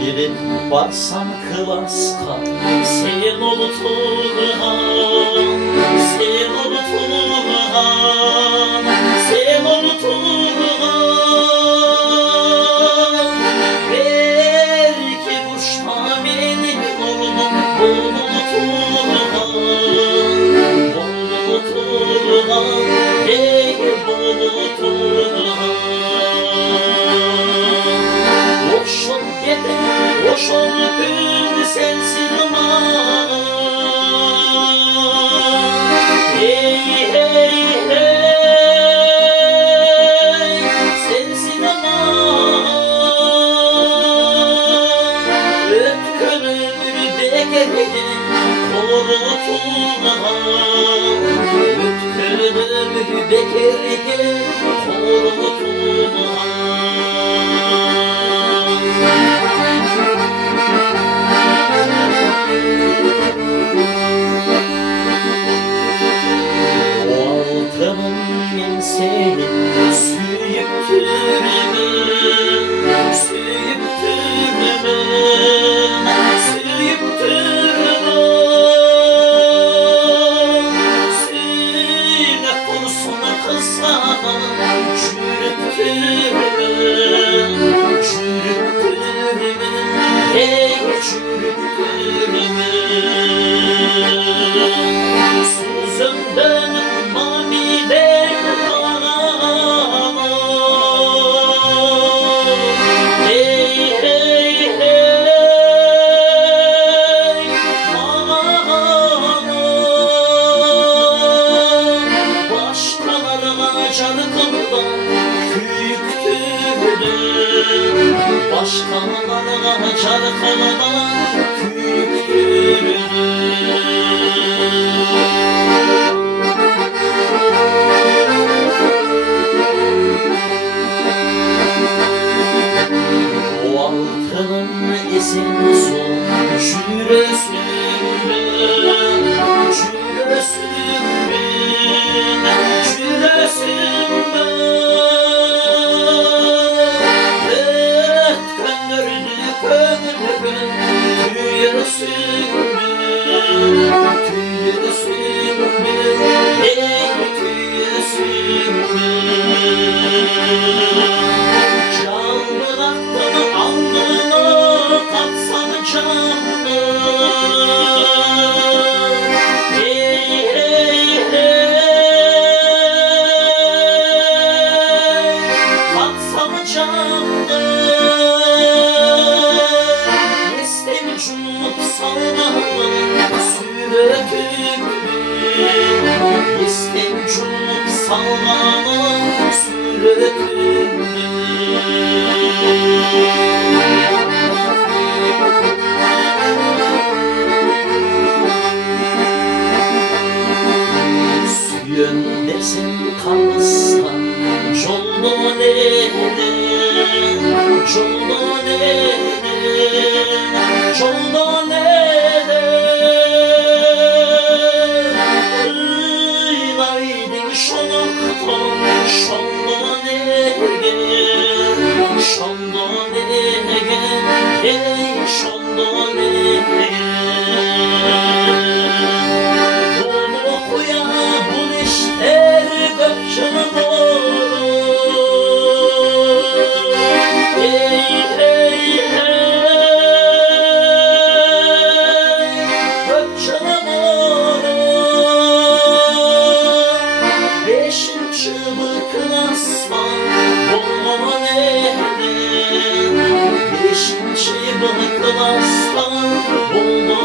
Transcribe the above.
Biri barsam kılaska, sen ol Turhan, sen ol Turhan, sen ol Turhan. Belki kuşta benim oğlum, oğlum Turhan, oğlum Turhan, hey oğlum Turhan. Oşun gede, oşun gün sensin aman. Hey hey hey, sensin aman. Ötkürür bekerge, korutulmam. Ötkürür bekerge, korutulmam. Ben seni süyüp türmem, süyüp türmem, süyüp türmem. Süyüne kursun kısana, çürüp türmem, çürüp türmem, hey çürüp türmem. Suzumdan mamiden başkalarına çarkıdan küktürürüm. O altının esin son çüresümün, çüresümün, çüresümün. Can bıraktın alnına katsan canını. Hey hey hey, katsan canını. Estem cumup sallanın sürekli. İstem cumup sallanın sürekli. Süyöndesin kalıstan jolda neden, jolda neden, jolda neden. Iylaydın şonuktan, şonda negen, şonda negen, hey şonda negen. Bunu koya bu işler gökçanım olur. Hey hey hey, gökçanım olur. Beşin çubukun asman boğma nehrin, beşin çubukun asman boğma